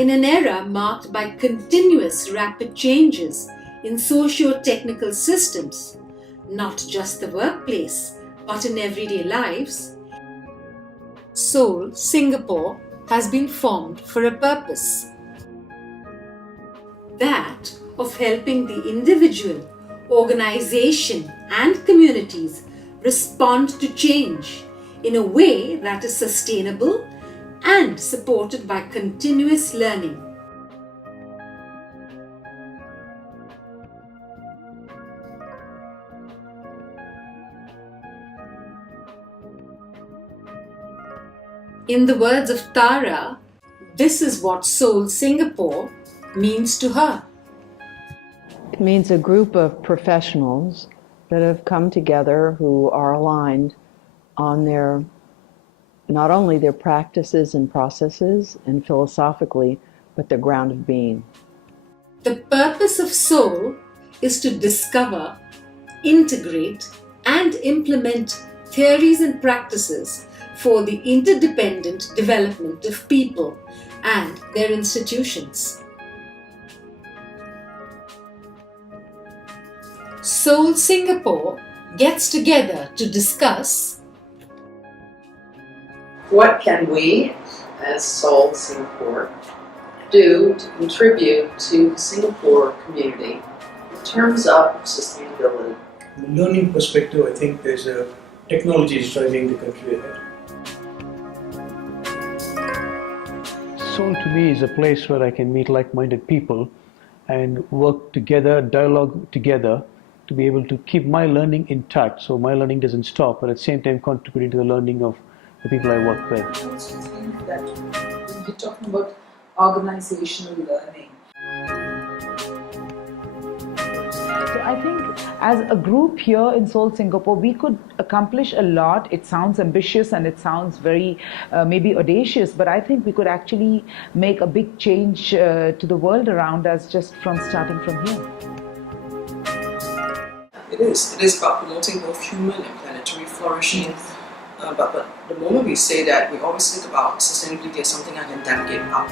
In an era marked by continuous rapid changes in socio-technical systems, not just the workplace, but in everyday lives, Seoul, Singapore has been formed for a purpose. That of helping the individual, organization, and communities respond to change in a way that is sustainable and supported by continuous learning. In the words of Tara, this is what Seoul, Singapore means to her. It means a group of professionals that have come together who are aligned on their, not only their practices and processes and philosophically, but their ground of being. The purpose of Seoul is to discover, integrate, and implement theories and practices for the interdependent development of people and their institutions. Seoul, Singapore gets together to discuss what can we, as Seoul, Singapore, do to contribute to the Singapore community in terms of sustainability. From a learning perspective, I think there's technology is driving the country ahead. Seoul to me is a place where I can meet like-minded people and work together, dialogue together to be able to keep my learning intact, so my learning doesn't stop, but at the same time contributing to the learning of the people I work with. I also think that when you're talking about organizational learning, so I think as a group here in Seoul, Singapore, we could accomplish a lot. It sounds ambitious and it sounds very maybe audacious, but I think we could actually make a big change to the world around us just from starting from here. It is about promoting both human and planetary flourishing. Yes. But the moment we say that, we always think about sustainability as something I can delegate up.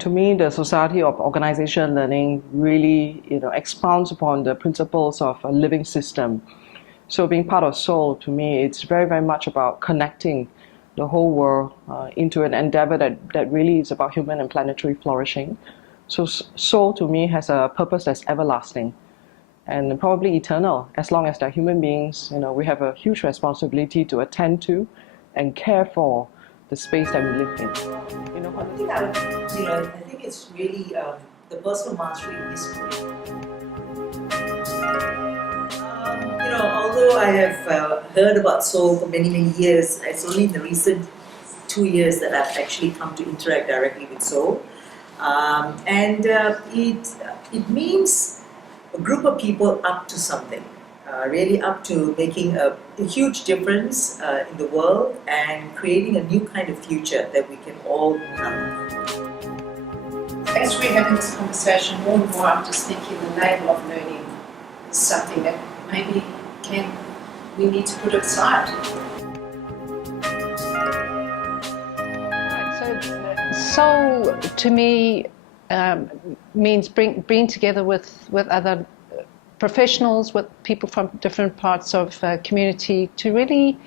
To me, the Society of Organizational Learning really, expounds upon the principles of a living system. So being part of Seoul, to me, it's very, very much about connecting the whole world into an endeavor that really is about human and planetary flourishing. So Seoul, to me, has a purpose that's everlasting and probably eternal. As long as they're human beings, we have a huge responsibility to attend to and care for the space that we live in. I think it's really the personal mastery is great. Although I have heard about Seoul for many, many years, it's only in the recent 2 years that I've actually come to interact directly with Seoul. It means a group of people up to something, really up to making a huge difference in the world and creating a new kind of future that we can all have. as we're having this conversation, more and more I'm just thinking the label of learning is something that maybe we need to put aside. Soul to me means bring together with other professionals, with people from different parts of community to really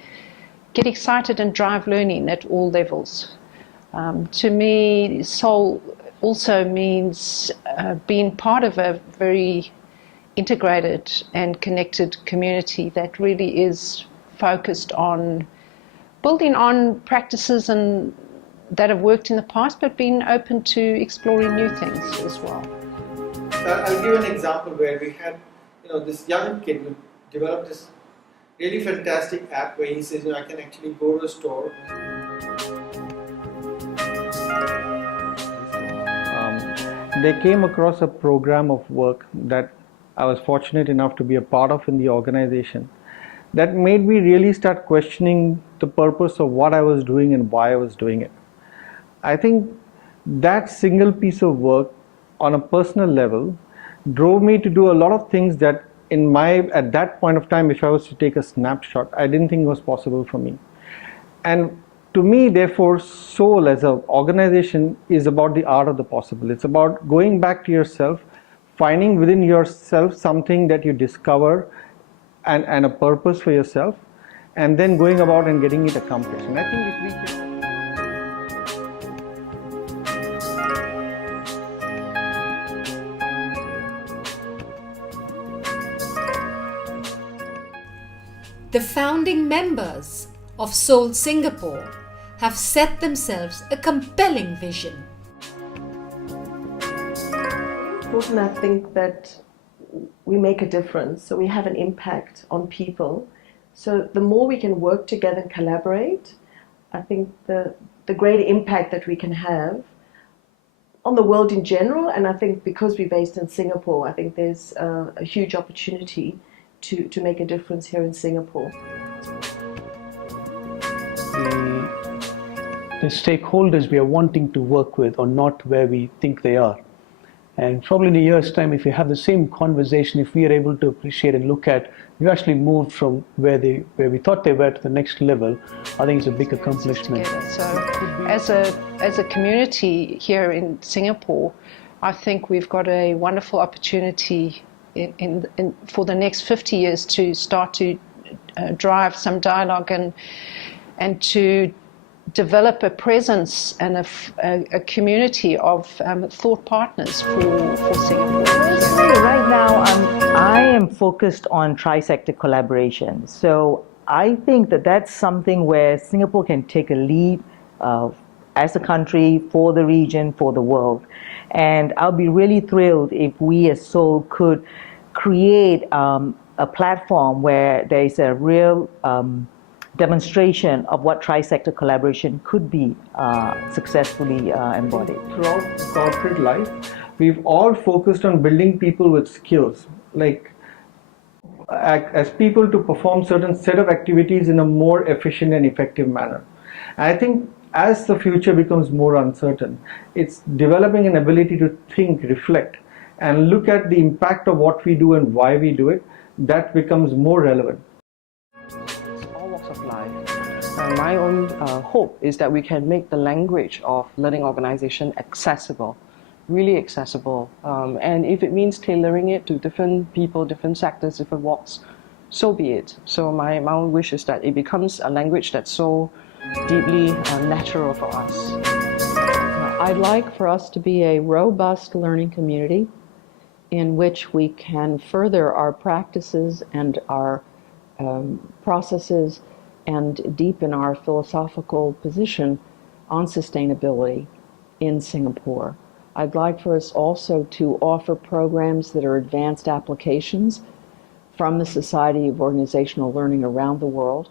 get excited and drive learning at all levels. To me, soul also means being part of a very integrated and connected community that really is focused on building on practices and that have worked in the past, but being open to exploring new things as well. I'll give an example where we had, this young kid who developed this really fantastic app where he says, I can actually go to a store. They came across a program of work that I was fortunate enough to be a part of in the organization that made me really start questioning the purpose of what I was doing and why I was doing it. I think that single piece of work on a personal level drove me to do a lot of things that at that point of time, if I was to take a snapshot, I didn't think was possible for me. And to me, therefore, Soul as an organization is about the art of the possible. It's about going back to yourself, finding within yourself something that you discover and a purpose for yourself, and then going about and getting it accomplished. And I think if we can... The founding members of Soul Singapore have set themselves a compelling vision. Important, I think, that we make a difference, so we have an impact on people. So the more we can work together and collaborate, I think the greater impact that we can have on the world in general. And I think because we're based in Singapore, I think there's a huge opportunity to make a difference here in Singapore. The stakeholders we are wanting to work with are not where we think they are. And probably in a year's time, if we have the same conversation, if we are able to appreciate and look at, we've actually moved from where we thought they were to the next level, I think it's a big accomplishment. So as a community here in Singapore, I think we've got a wonderful opportunity for the next 50 years to start to drive some dialogue and to develop a presence and a community of thought partners for Singapore. Personally, right now, I am focused on tri-sector collaboration. So I think that that's something where Singapore can take a lead as a country, for the region, for the world. And I'll be really thrilled if we as Soul could create a platform where there is a real demonstration of what tri-sector collaboration could be successfully embodied. Throughout corporate life, we've all focused on building people with skills, like as people to perform certain set of activities in a more efficient and effective manner. And I think as the future becomes more uncertain, it's developing an ability to think, reflect, and look at the impact of what we do and why we do it, that becomes more relevant. All walks of life. My own hope is that we can make the language of learning organization accessible, really accessible. And if it means tailoring it to different people, different sectors, different walks, so be it. So my own wish is that it becomes a language that's so deeply natural for us. I'd like for us to be a robust learning community in which we can further our practices and our processes and deepen our philosophical position on sustainability in Singapore. I'd like for us also to offer programs that are advanced applications from the Society of Organizational Learning around the world.